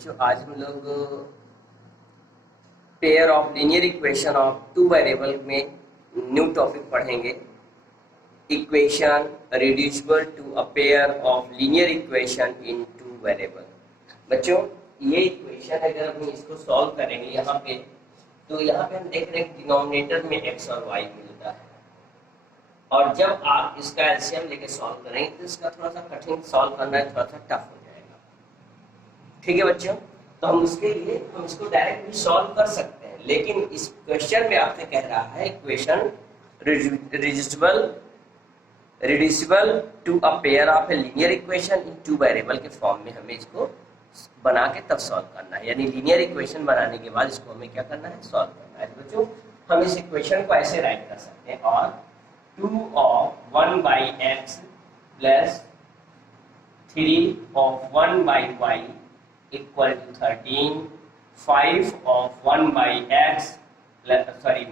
बच्चों आज हम लोग pair of linear equation of two variable में न्यू टॉपिक पढ़ेंगे। Equation reducible to a pair of linear equation in two variable. बच्चों ये इक्वेशन अगर हम इसको सॉल्व करेंगे यहाँ पे, तो यहाँ पे हम देख रहे हैं डिनोमिनेटर में x और y मिलता है, और जब आप इसका एलसीएम लेके सॉल्व करेंगे तो इसका थोड़ा सा कठिन सॉल्व करना है, थोड़ा सा टफ हो जाएगा। ठीक है बच्चों, तो हम उसके लिए हम इसको डायरेक्ट भी सॉल्व कर सकते हैं, लेकिन इस क्वेश्चन में आपसे कह रहा है equation reducible to a pair of a linear equation in two variable के फॉर्म में हमें इसको बना के तब सॉल्व करना है। यानी लीनियर इक्वेशन बनाने के बाद इसको हमें क्या करना है, सॉल्व करना है। बच्चों हम इस इक्वेशन को ऐसे राइट कर सकते हैं, और 2 of 1 by x plus 3 of 1 by y equal to 13, 5 of 1 by x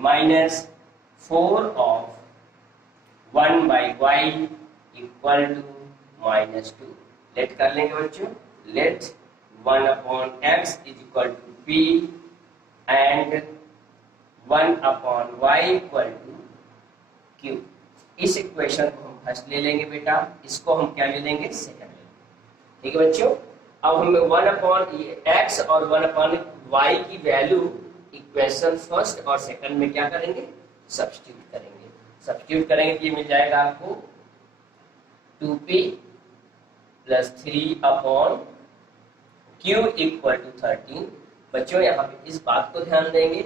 minus 4 of 1 by y equal to minus 2। Late कर लेंगे बच्चों, late 1 upon x is equal to p and 1 upon y equal to q। इस equation को हम first ले लेंगे बेटा, इसको हम क्या ले लेंगे, सेकंड ले लेंगे। ठीक है बच्चों, अब हमें 1 अपॉन x और 1 अपॉन y की वैल्यू इक्वेशन फर्स्ट और सेकंड में क्या करेंगे, सब्स्टिट्यूट करेंगे। सब्स्टिट्यूट करेंगे तो ये मिल जाएगा आपको 2p plus 3 upon q equal to 13। बच्चों यहाँ पे इस बात को ध्यान देंगे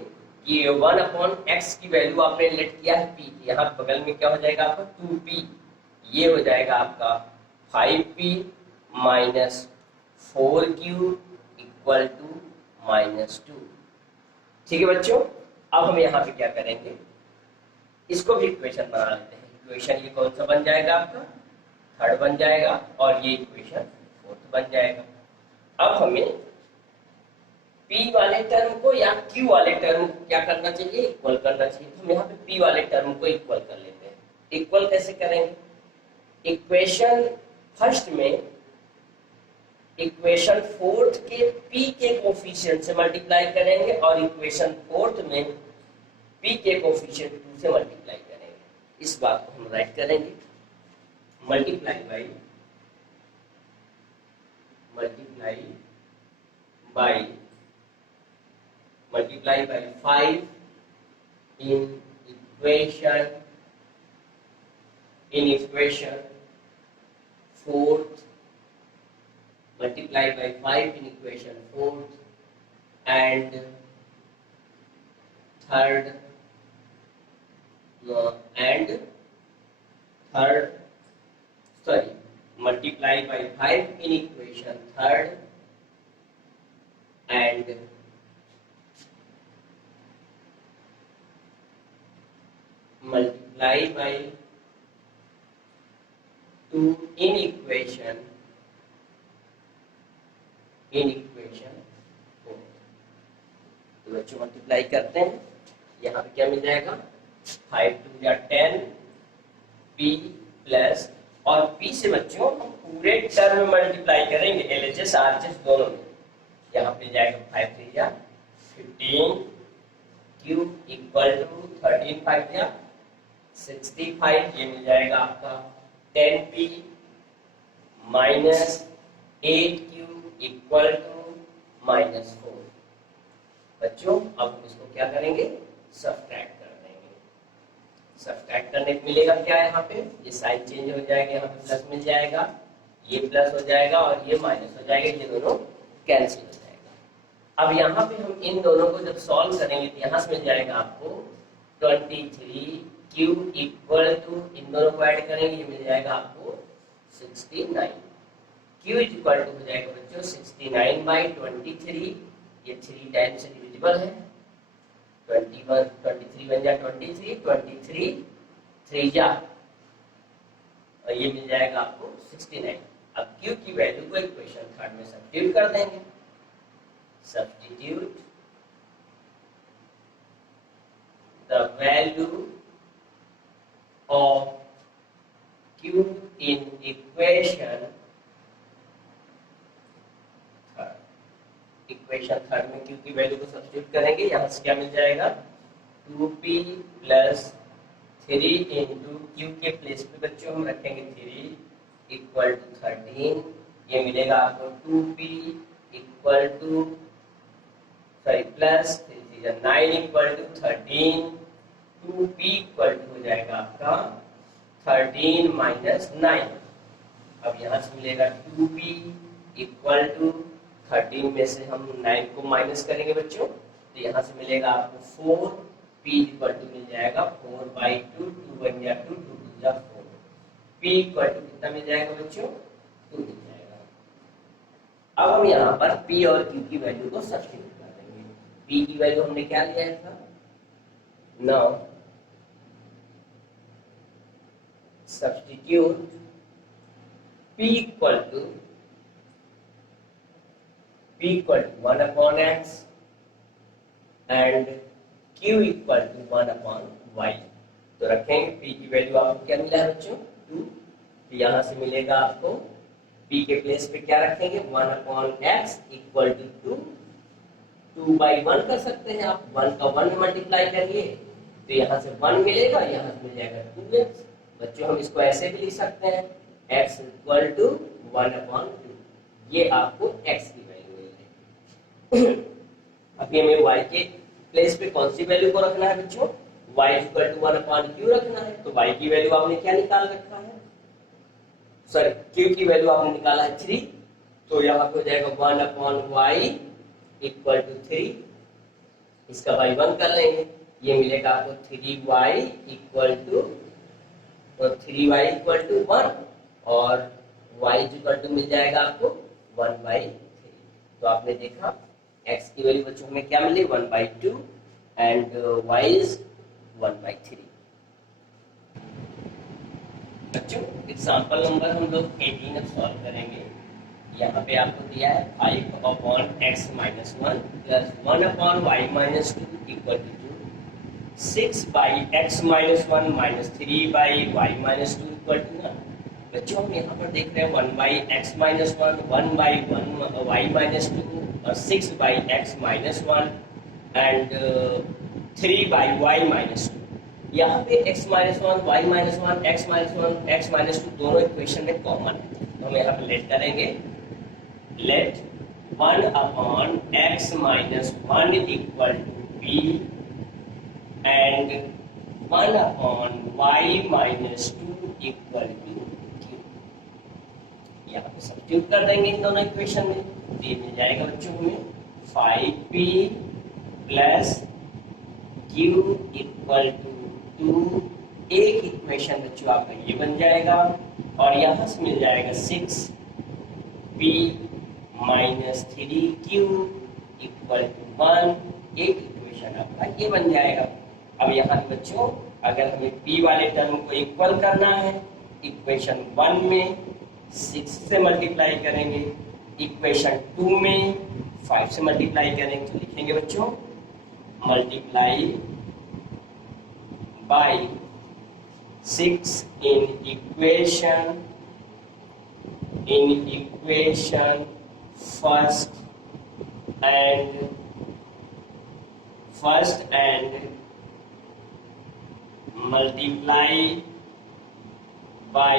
कि 1 अपॉन एक्स की वैल्यू आपने लेट किया है p की, यहाँ बगल में क्या हो जाएगा आपका 2p, ये हो जाएगा आपका 5p minus 4q equal to minus 2। ठीक है बच्चों, अब हम यहाँ पे क्या करेंगे, इसको भी इक्वेशन बना लेते हैं। इक्वेशन ये कौन सा बन जाएगा, आपका थर्ड बन जाएगा, और ये इक्वेशन फोर्थ बन जाएगा। अब हमें p वाले टर्म को या q वाले टर्म को क्या करना चाहिए, इक्वल करना चाहिए। तो हम यहाँ पे p वाले टर्म को इक्वल कर लेते हैं। इक्वल कैसे करेंगे, इक्वेशन फर्स्ट में इक्वेशन फोर्थ के p के कोफिशिएंट से मल्टीप्लाई करेंगे, और इक्वेशन फोर्थ में p के कोफिशिएंट 2 से मल्टीप्लाई करेंगे। इस बात को हम राइट करेंगे, multiply by 5 in equation fourth, multiply by 5 in equation fourth, and third multiply by 5 in equation third, and multiply by 2 in equation 4। तो बच्चों मल्टीप्लाई करते हैं, यहाँ पे क्या मिल जाएगा, 5 2 या 10 p प्लस, और p से बच्चों हम पूरे टर्म में मल्टीप्लाई करेंगे, LHS RHS दोनों में। यहाँ पे जाएगा 5 3 या 15, q इक्वल टू 13 5 या 65, ये मिल जाएगा आपका 10p minus 8q equal to minus 4। बच्चों अब हम इसको क्या करेंगे, सब्ट्रैक्ट कर देंगे। सब्ट्रैक्ट करने को मिलेगा क्या, यहाँ पे ये साइन चेंज हो जाएगा, यहाँ पे प्लस मिल जाएगा, ये प्लस हो जाएगा और ये माइनस हो जाएगा, ये दोनों कैंसिल हो जाएगा। अब यहाँ पे हम इन दोनों को जब सॉल्व करेंगे तो यहाँ से मिल जाएगा आपको 23, q इक्वल टू, इन दोनों को ऐड करेंगे, ये मिल जाएगा आपको 69। q इक्वल टू हो जाएगा बच्चों 69 बाई 23, ये 3 टाइम से डिविजिबल है, 23 बन जाए 23 3 जा, और ये मिल जाएगा आपको 69। अब q की वैल्यू को इक्वेशन थर्ड में सब्स्टिट्यूट कर देंगे। Substitute the value of q in equation third। Method में क्यू की वैल्यू को सब्स्टिट्यूट करेंगे, यहाँ से क्या मिल जाएगा 2p प्लस 3 इंटू क्यू के प्लेस पे बच्चों हम रखेंगे 3 इक्वल टू 13, ये मिलेगा आपको 2p equal to plus 9 equal to 13, 2p equal to हो जाएगा आपका 13 माइनस 9। अब यहाँ से मिलेगा 2p इक्वल टू 13 में से हम 9 को माइनस करेंगे बच्चों, तो यहाँ से मिलेगा आपको 4p इक्वल टू मिल जाएगा 4/2, 2 1 या 2, 2 2 या 4, p इक्वल टू कितना मिल जाएगा बच्चों 2 मिल जाएगा। अब हम यहाँ पर p और q की वैल्यू को सब्स्टिट्यूट कर देंगे। p की वैल्यू हमने क्या लिया था 9, substitute p equal to 1 upon x and q equal to 1 upon y। तो रखेंगे p की वैल्यू आपको क्या मिला है बच्चों 2, तो यहाँ से मिलेगा आपको p के प्लेस पे क्या रखेंगे 1 upon x इक्वल टू 2/1 कर सकते हैं आप, 1 का 1 में मल्टीप्लाई करिए तो यहाँ से 1 मिलेगा, यहाँ से मिल जाएगा 2x। बच्चों हम इसको ऐसे भी लिख सकते हैं x इक्वल टू 1 upon 2, ये आपको x की वैल्यू मिल जाएगी। अभी हमें y के प्लेस पे कौन सी वैल्यू को रखना है बच्चों y equal to 1 upon q रखना है, तो y की वैल्यू आपने क्या निकाल रखा है, सॉरी q की वैल्यू आपने निकाला है 3, तो यहाँ पे हो जाएगा 1 upon y इक्वल टू 3, इसका by 1 कर लेंगे, ये मिलेगा आपको 3y इक्वल टू 1 और y इक्वल टू मिल जाएगा आपको 1/3। तो आपने देखा x की वैल्यू बच्चों हमें क्या मिली 1/2 एंड y इज 1/3। बच्चों एग्जांपल नंबर हम लोग 18 अब सॉल्व करेंगे। यहाँ पे आपको दिया है 5 upon x minus 1 plus 1 upon y minus 2 equal to 6 by x minus 1 minus 3 by y minus 2 equal to 1। बच्चों हम यहाँ पर देख रहे हैं 1 by x minus 1, 1 by 1 y minus 2 और 6 by x minus 1 and 3 by y minus 2। यहाँ पे x minus 1, y minus 1, x minus 1, x minus 2 दोनों इक्वेशन में कॉमन है, तो हम यहाँ पे लेट करेंगे, let 1 upon x minus 1 equal to b and 1 upon y minus 2 equal to q। यहाँ पे सब्स्टिट्यूट कर देंगे इन दोनों इक्वेशन में, तो ये मिल जाएगा बच्चों हमें 5p plus q equal to 2। एक इक्वेशन बच्चों आपका ये बन जाएगा और यहाँ से मिल जाएगा 6p minus 3q equal to 1। एक इक्वेशन आपका ये बन जाएगा। अब यहाँ पे बच्चों अगर हमें p वाले टर्म को इक्वल करना है, इक्वेशन 1 में 6 से मल्टीप्लाई करेंगे, इक्वेशन 2 में 5 से मल्टीप्लाई करेंगे, तो लिखेंगे बच्चों multiply by 6 in equation first and multiply by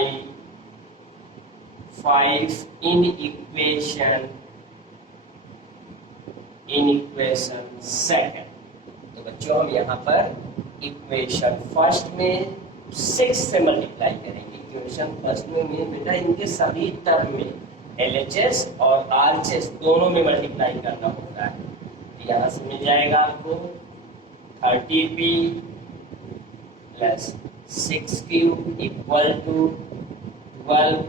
5 in equation second। तो बच्चों हम यहाँ पर इक्वेशन फर्स्ट में 6 से मल्टीप्लाई करेंगे। इक्वेशन फर्स्ट में बेटा इनके सभी टर्म में LHS और RHS दोनों में मल्टीप्लाई करना होता है। तो यहाँ से मिल जाएगा आपको 30p plus 6q equal to 12।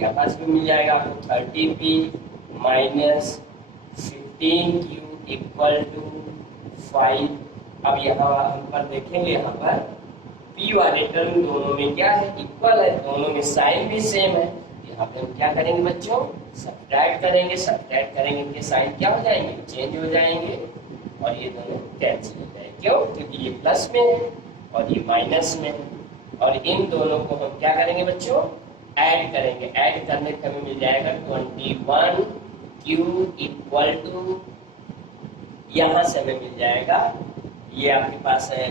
यहाँ से मिल जाएगा आपको 30p minus 15q equal to 5। अब यहाँ हम पर देखेंगे, यहाँ पर p वाले टर्म दोनों में क्या है इक्वल है, दोनों में साइन भी सेम है। यहाँ पे हम क्या करेंगे बच्चों सब्ट्रैक्ट करेंगे, इनके साइन क्या हो जाएंगे चेंज हो जाएंगे और ये दोनों कैंसिल हो जाएंगे। क्यों? क्योंकि ये प्लस में है और ये माइनस में है। और इन दोनों को हम क्या करेंगे बच्चों ऐड करेंगे, ऐड करने पर हमें मिल जाएगा 21q इक्वल टू यहाँ से हमें मिल जाएगा, ये आपके पास है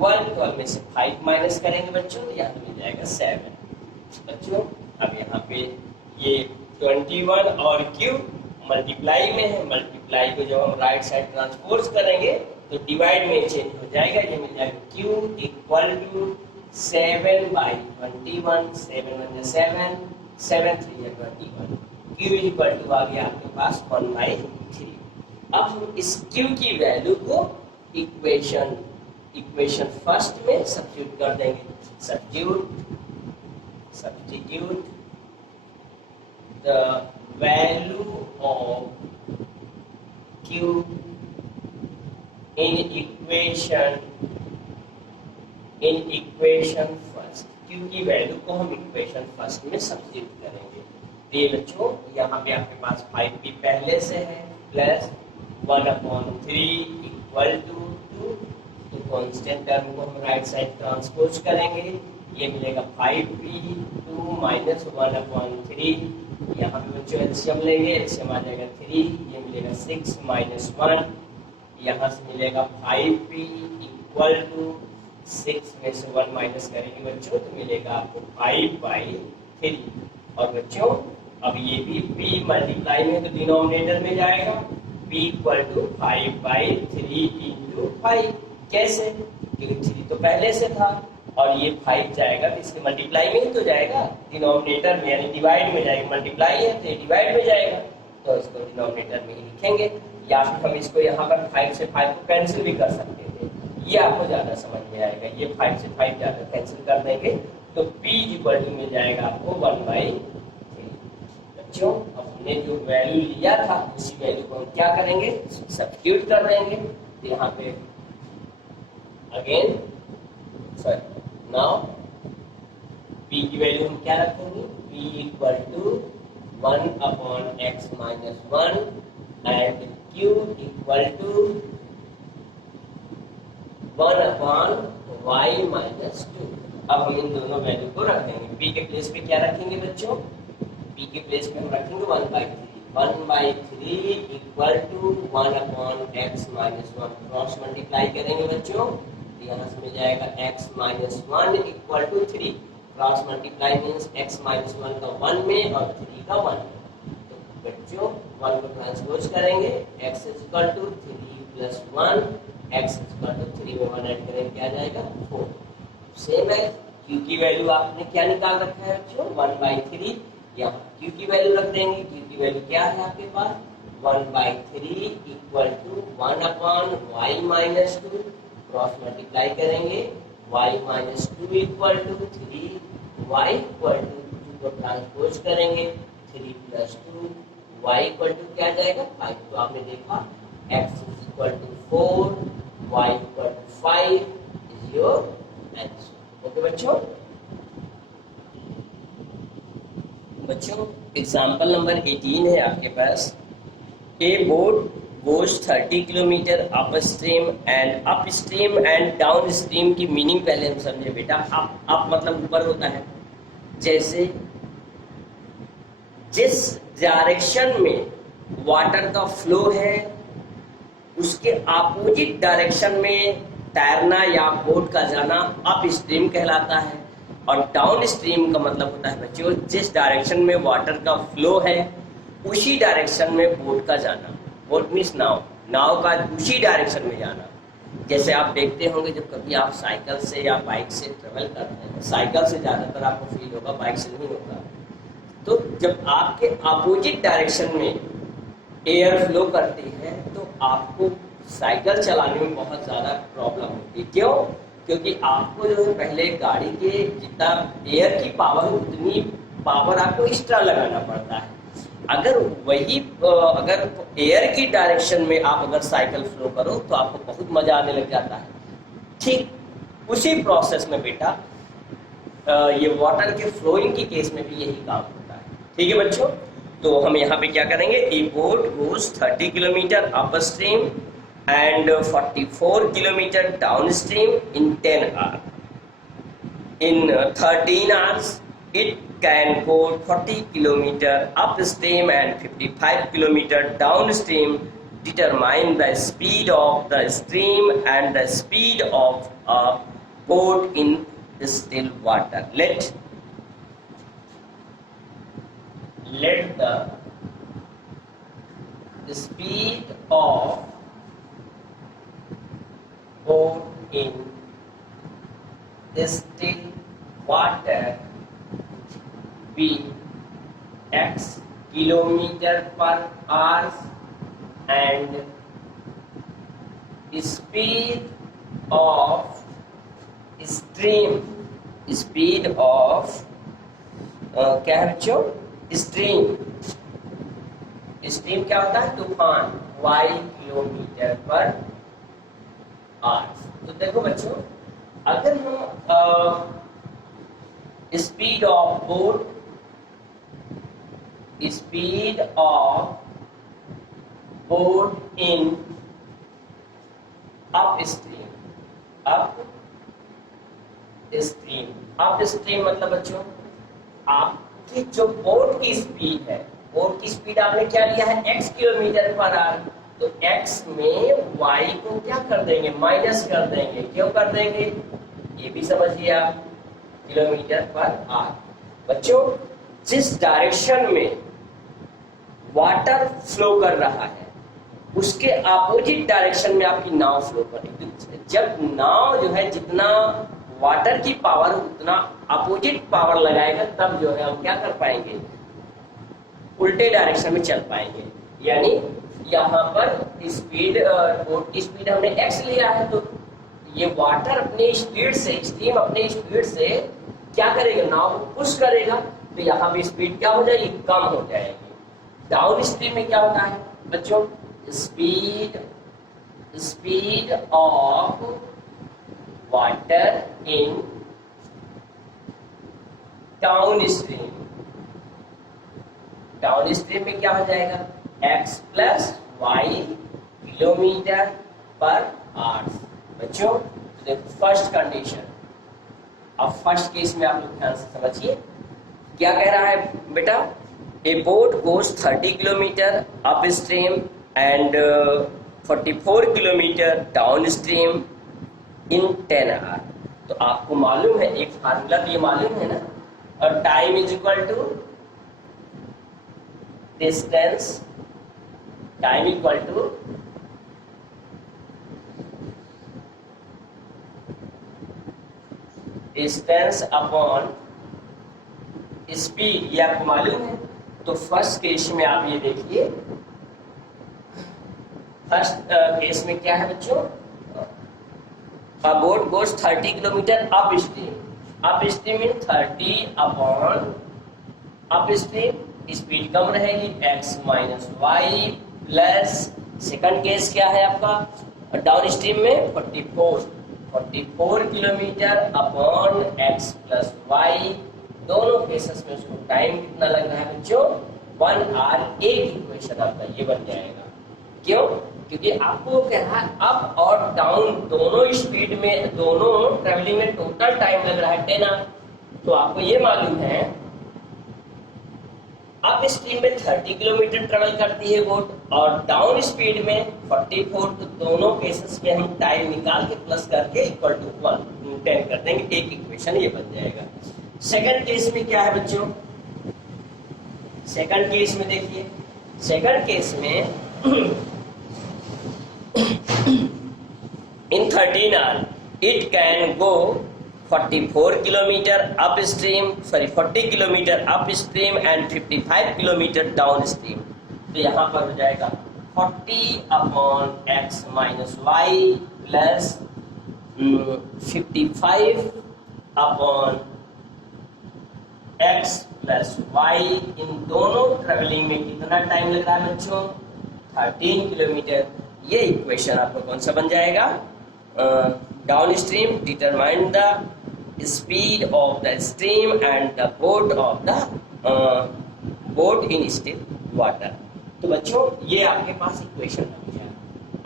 12 में से 5 माइनस करेंगे बच्चों तो यहाँ मिल जाएगा 7 बच्चों। अब यहाँ पे ये 21 और Q मल्टीप्लाई में है, मल्टीप्लाई को जब हम राइट साइड ट्रांसपोज करेंगे तो डिवाइड में चेंज हो जाएगा, ये मिल जाएगा Q equal to 7/21, 7 1 7, 7 3 21, Q equal to आ गया आपके पास 1/3। अब हम इस Q की वैल्यू को इक्वेशन फर्स्ट में सब्स्टिट्यूट कर देंगे। Substitute the value of Q in equation first. Q की वैल्यू को हम इक्वेशन फर्स्ट में सब्स्टिट्यूट करेंगे। तो ये बच्चों यहाँ पे आपके पास 5p पहले से है प्लस 1/3 इक्वल टू 2, तो कांस्टेंट टर्म को हम राइट साइड ट्रांसपोज करेंगे, ये मिलेगा 5p 2 माइनस 1/3, यहाँ पे बच्चों एलसीएम लेंगे, एलसीएम आ जाएगा 3, ये मिलेगा 6 माइनस 1, यहाँ से मिलेगा 5p इक्वल टू 6 में से 1 माइनस करेंगे बच्चों तो मिलेगा आपको 5/3। और बच्चों अब ये भी p मल्टीप्लाई में तो डिनोमिनेटर में जाएगा, p इक्वल टू 5/3 इंटू 5। कैसे? क्योंकि 3 तो पहले से था और ये 5 जाएगा तो इसके मल्टीप्लाई में ही तो जाएगा, डिनोमिनेटर में यानी डिवाइड में जाएगा, मल्टीप्लाई है तो ये डिवाइड में जाएगा तो इसको डिनोमिनेटर में ही लिखेंगे, या फिर हम इसको यहाँ पर 5 से 5 को कैंसिल भी कर सकते थे, ये आपको ज़्यादा समझ में आएगा। ये 5 से 5 ज़्यादा कैंसिल कर देंगे तो p इक्वल टू मिल जाएगा आपको 1/3। बच्चों अब हमने जो वैल्यू लिया था उसी वैल्यू को हम क्या करेंगे, सब्स्टिट्यूट कर देंगे। तो यहाँ पे अगेन नाउ p की वैल्यू हम क्या रखेंगे, p equal to 1/x minus 1 and q equal to 1/y minus 2। अब हम इन दोनों वैल्यू को रख देंगे। p के प्लेस पे क्या रखेंगे बच्चों, p के प्लेस पे हम रखेंगे 1/3 equal to 1/x minus 1, cross multiply करेंगे बच्चों तो यहाँ से मिल जाएगा x minus 1 equal to 3, cross multiply means x minus 1 का 1 में और 3 का 1 में, तो बच्चों 1 को ट्रांसपोज करेंगे, x is equal to 3 plus 1, x is equal to 3 में 1 ऐड करेंगे क्या जाएगा 4। सेम है q की वैल्यू आपने क्या निकाल रखा है बच्चों 1/3, यहाँ q की वैल्यू रख देंगे, q की वैल्यू क्या है आपके पास 1/3 equal to 1/y minus 2, cross multiply करेंगे y minus 2 equal to 3, y equal to 2 को ट्रांसपोज करेंगे 3 प्लस 2, y इक्वल टू क्या जाएगा 5, तो आपने देखा x is equal to 4, y equal to 5 is your answer. Okay बच्चों एग्जाम्पल नंबर 18 है आपके पास, a boat goes 30 kilometre upstream and upstream and downstream की मीनिंग पहले हम समझे बेटा। अप मतलब ऊपर होता है, जैसे जिस डायरेक्शन में वाटर का फ्लो है उसके अपोजिट डायरेक्शन में तैरना या बोट का जाना अप स्ट्रीम कहलाता है, और डाउन स्ट्रीम का मतलब होता है बच्चों जिस डायरेक्शन में वाटर का फ्लो है उसी डायरेक्शन में बोट का जाना। बोट मीन्स नाव का उसी डायरेक्शन में जाना। जैसे आप देखते होंगे जब कभी आप साइकिल से या बाइक से ट्रेवल करते हैं, साइकिल से ज़्यादातर आपको फील होगा, बाइक से नहीं होगा, तो जब आपके अपोजिट डायरेक्शन में एयर फ्लो करती है तो आपको साइकिल चलाने में बहुत ज़्यादा प्रॉब्लम होती है। क्यों? क्योंकि आपको जो है पहले गाड़ी के जितना एयर की पावर उतनी पावर आपको एक्स्ट्रा लगाना पड़ता है। अगर एयर की डायरेक्शन में आप अगर साइकिल फ्लो करो तो आपको बहुत मजा आने लग जाता है। ठीक उसी प्रोसेस में बेटा ये वाटर के फ्लोइंग की केस में भी यही काम होता है। ठीक है बच्चों, तो हम यहाँ पे क्या करेंगे, a boat goes 30 kilometre up stream and 44 kilometre down stream in 10 hour. In 13 hours it can go 40 kilometer upstream and 55 kilometer downstream. Determine the speed of the stream and the speed of a boat in still water. Let the speed of boat in still water be x kilometer per hour and speed of stream, speed of क्या है बच्चों, stream, stream क्या होता है, तूफान, y kilometre per our. तो देखो बच्चों, अगर हम speed of boat, speed of boat in up stream, upstream, up stream मतलब बच्चों आपकी जो बोट की स्पीड है, बोट की स्पीड आपने क्या लिया है, x किलोमीटर पर आवर, तो x में y को क्या कर देंगे, माइनस कर देंगे। क्यों कर देंगे ये भी समझिए आप, किलोमीटर पर आवर। बच्चों जिस डायरेक्शन में वाटर फ्लो कर रहा है उसके अपोजिट डायरेक्शन में आपकी नाव फ्लो करेगी। जब नाव जो है जितना वाटर की पावर उतना अपोजिट पावर लगाएगा, तब जो है हम क्या कर पाएंगे, उल्टे डायरेक्शन में चल पाएंगे। यानी यहाँ पर स्पीड, बोट की स्पीड हमने x लिया है, तो ये वाटर अपने स्पीड से, स्ट्रीम अपने स्पीड से क्या करेगा, नाव को पुश करेगा, तो यहाँ पे स्पीड क्या हो जाएगी, कम हो जाएगी। डाउन स्ट्रीम में क्या होता है बच्चों, speed of water in down stream, down stream में क्या हो जाएगा, x plus y kilometre per hour. बच्चों देखो फर्स्ट कंडीशन, अब फर्स्ट केस में आप लोग ध्यान से समझिए क्या कह रहा है बेटा, a boat goes 30 kilometre up stream and 44 kilometre down stream in 10 hour. तो आपको मालूम है, एक फार्मूला तो ये मालूम है ना, और time is equal to distance, time equal to distance upon speed, ये आपको मालूम है। तो फर्स्ट केस में आप ये देखिए, फर्स्ट केस में क्या है बच्चों, a boat goes 30 kilometre up stream, upstream in 30 upon upstream, speed कम रहेगी x minus y plus, second case क्या है आपका, डाउन स्ट्रीम में 44 kilometre upon x plus y, दोनों केसेस में उसको टाइम कितना लग रहा है बच्चों, 1 आवर। एक इक्वेशन आपका ये बन जाएगा। क्यों, क्योंकि आपको क्या है, अप और डाउन दोनों स्पीड में, दोनों ट्रेवलिंग में टोटल टाइम लग रहा है 10 आवर। तो आपको ये मालूम है अप स्ट्रीम में 30 किलोमीटर ट्रेवल करती है बोट और डाउन स्पीड में 44, तो दोनों केसेस में हम टाइम निकाल के प्लस करके इक्वल टू 10 कर देंगे, एक इक्वेशन ये बन जाएगा। सेकंड केस में क्या है बच्चों, सेकंड केस में देखिए, सेकंड केस में in 13 hours it can go 44 kilometer upstream, 40 kilometer upstream and 55 kilometer downstream। तो यहाँ पर हो जाएगा 40 upon x minus y plus 55 upon x plus y. इन दोनों ट्रेवलिंग में कितना टाइम लग रहा है बच्चों, 13 किलोमीटर। ये इक्वेशन आपको कौन सा बन जाएगा, down stream, determine the speed of the stream and the boat of the boat in still water. तो बच्चों ये आपके पास इक्वेशन बन गया।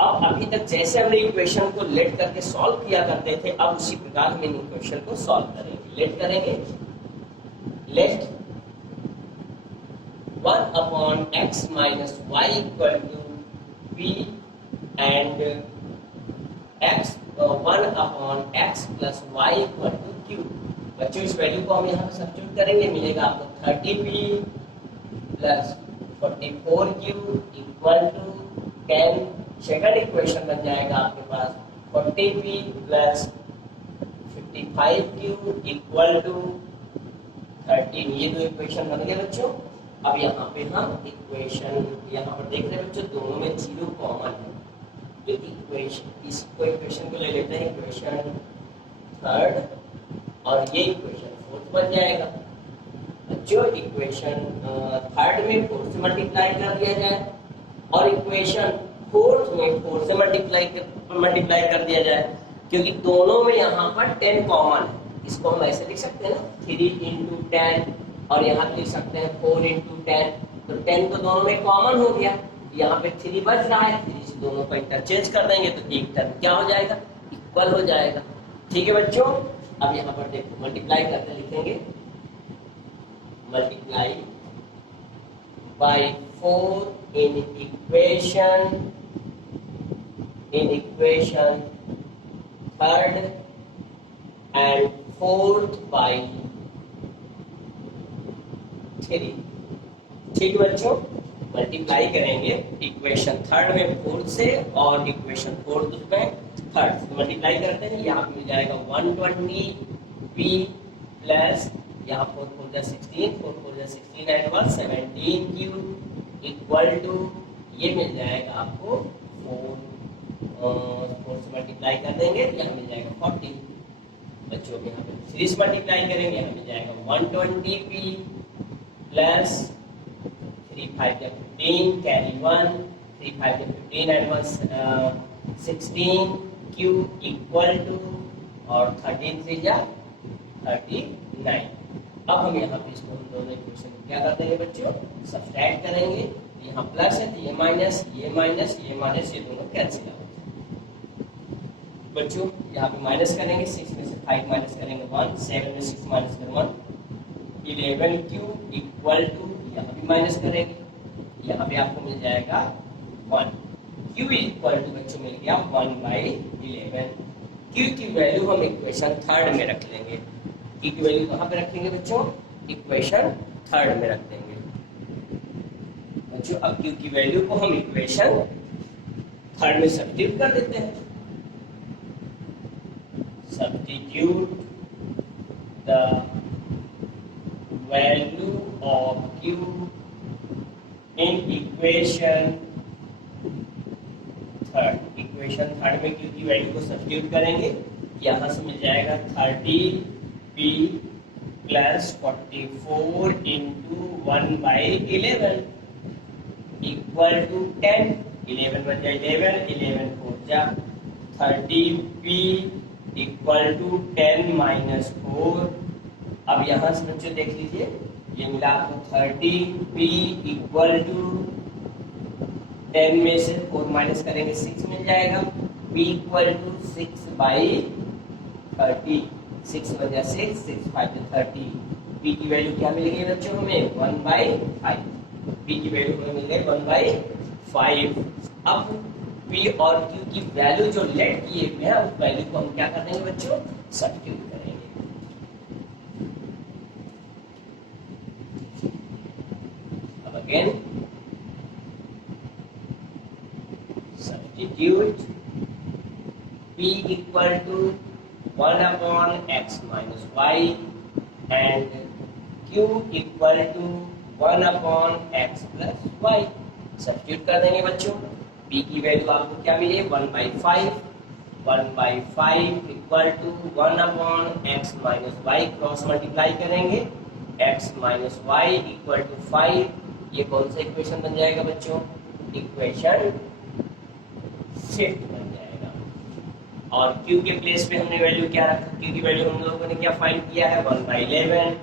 अब अभी तक जैसे हमने इक्वेशन को लेट करके सॉल्व किया करते थे, अब उसी प्रकार हम इन इक्वेशन को सॉल्व करेंगे। लेट करेंगे, late 1/x minus y equal to p and x 1/x plus y equal to q। बच्चों इस वैल्यू को हम यहाँ पे सब्स्टिट्यूट करेंगे, मिलेगा आपको 30p plus 44q equal to 10। Second equation बन जाएगा आपके पास 40p plus 55q equal to 13। ये दो इक्वेशन बन गए बच्चों। अब यहाँ पे हम इक्वेशन यहाँ पर देख रहे हैं बच्चों, दोनों में जीरो कॉमन है। तो इक्वेशन इसको इक्वेशन को ले लेते हैं इक्वेशन थर्ड और ये इक्वेशन फोर्थ बन जाएगा। बच्चों इक्वेशन थर्ड में 4 से मल्टीप्लाई कर दिया जाए और इक्वेशन फोर्थ में 4 से मल्टीप्लाई कर दिया जाए, क्योंकि दोनों में यहाँ पर 10 कॉमन है। इसको हम ऐसे लिख सकते हैं ना 3 into 10 और यहाँ लिख सकते हैं 4 into 10। तो 10 तो दोनों में कॉमन हो गया, यहाँ पे 3 बच रहा है, 3 से दोनों को इंटरचेंज कर देंगे तो एक टर्म क्या हो जाएगा, इक्वल हो जाएगा। ठीक है बच्चों, अब यहाँ पर देखो मल्टीप्लाई करके लिखेंगे, multiply by 4 in equation third and fourth by 3। ठीक बच्चों, मल्टीप्लाई करेंगे इक्वेशन थर्ड में 4 से और इक्वेशन फोर्थ में थर्ड से मल्टीप्लाई करते हैं। यहाँ पे मिल जाएगा 120p प्लस यहाँ 4 4 जा 16, 4 4 जा 16 एंड 1 17q इक्वल टू ये मिल जाएगा आपको 4 से मल्टीप्लाई कर देंगे तो यहाँ मिल जाएगा 40। बच्चों यहाँ पे 3 से मल्टीप्लाई करेंगे, यहाँ मिल जाएगा 120p प्लस 3 5 या 15 कैरी 1 3 5 या 15 एंड 1 16q इक्वल टू और 13 3 या 39। अब हम यहाँ पे इसको हम दोनों इक्वेशन को क्या कर देंगे बच्चों, सब्ट्रैक्ट करेंगे। यहाँ प्लस है तो ये माइनस ये दोनों कैंसिल हो जाएंगे। बच्चों यहाँ पे माइनस करेंगे, 6 में से 5 माइनस करेंगे 1, 7 में 6 माइनस करेंगे 1, 11q इक्वल टू यहाँ भी माइनस करेंगे, यहाँ पे आपको मिल जाएगा 1। q इक्वल टू बच्चों मिल गया 1/11। q की वैल्यू हम इक्वेशन थर्ड में रख लेंगे। q की वैल्यू कहाँ पे रखेंगे बच्चों, इक्वेशन थर्ड में रख देंगे। बच्चों अब q की वैल्यू को हम इक्वेशन थर्ड में सब्स्टिट्यूट कर देते हैं। Substitute the value of q in equation third. Equation third में q की वैल्यू को सब्स्टिट्यूट करेंगे, यहाँ से मिल जाएगा 30p plus 44 into 1/11 equal to 10। 11 बन जाए 11 4 जा 30p इक्वल टू 10 माइनस 4। अब यहाँ से बच्चों देख लीजिए, ये मिला आपको 30p इक्वल टू 10 में से 4 माइनस करेंगे 6 मिल जाएगा, p इक्वल टू 6/30, 6 बन जाए 6 6 5 30। p की वैल्यू क्या मिल गई बच्चों हमें 1/5। p की वैल्यू हमें मिल गई 1/5। अब p और q की वैल्यू जो लेट किए हुए हैं उस वैल्यू को हम क्या कर देंगे बच्चों, सब्स्टिट्यूट करेंगे। अब again substitute p equal to 1/x minus y and q equal to 1/x plus y। Substitute कर देंगे बच्चों। p की वैल्यू आपको क्या मिली 1/5 equal to 1/x minus y, cross multiply करेंगे x minus y equal to 5। ये कौन सा इक्वेशन बन जाएगा बच्चों, इक्वेशन फिफ्थ बन जाएगा। और q के प्लेस पे हमने वैल्यू क्या रखा, q की वैल्यू हम लोगों ने क्या फाइंड किया है 1/11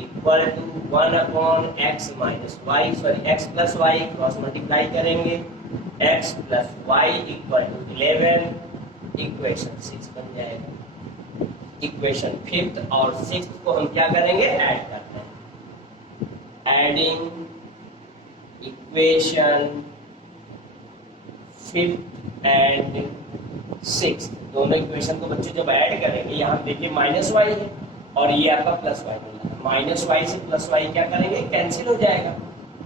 equal to 1/x minus y, sorry x plus y, cross multiply करेंगे x plus y equal to 11, equation 6 बन जाएगा। इक्वेशन फिफ्थ और सिक्स्थ को हम क्या करेंगे, ऐड करते हैं। Adding equation 5th and 6th, दोनों इक्वेशन को बच्चों जब ऐड करेंगे, यहाँ देखिए माइनस वाई है और ये आपका प्लस वाई मिल रहा है, माइनस वाई से प्लस वाई क्या करेंगे, कैंसिल हो जाएगा,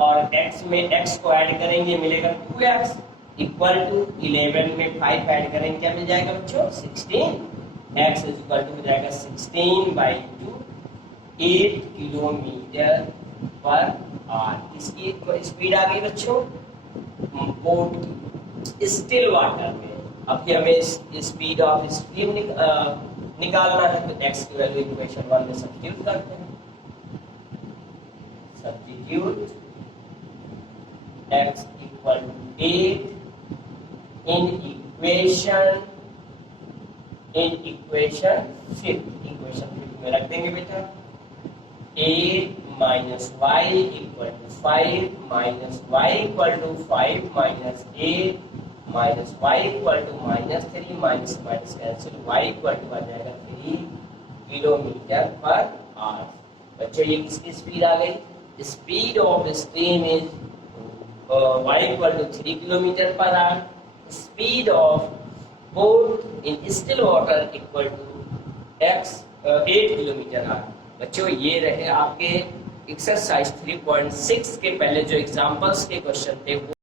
और x में x को ऐड करेंगे मिलेगा 2x इक्वल टू 11 में 5 ऐड करेंगे क्या मिल जाएगा बच्चों 16, x इज इक्वल टू हो जाएगा 16/2, 8 किलोमीटर पर आवर। किसकी स्पीड आ गई बच्चों, बोट की, स्टिल वाटर में। अब हमें स्पीड ऑफ स्ट्रीम निकालना है, तो x की वैल्यू इक्वेशन 1 में सब्स्टिट्यूट करते हैं, substitute x equal to 8 in equation 5 में रख देंगे बेटा, 8 minus y equal to 5 minus y equal to 5 minus 8 minus y equal to -3 minus minus cancel, y equal to आ जाएगा 3 किलोमीटर पर आवर। बच्चों ये किसकी स्पीड आ गई, speed of stream is y equal to 3 kilometre per hour, speed of boat in still water equal to 8 kilometre hour. बच्चों ये रहे आपके एक्सरसाइज 3.6 के पहले जो एग्जांपल्स के क्वेश्चन थे।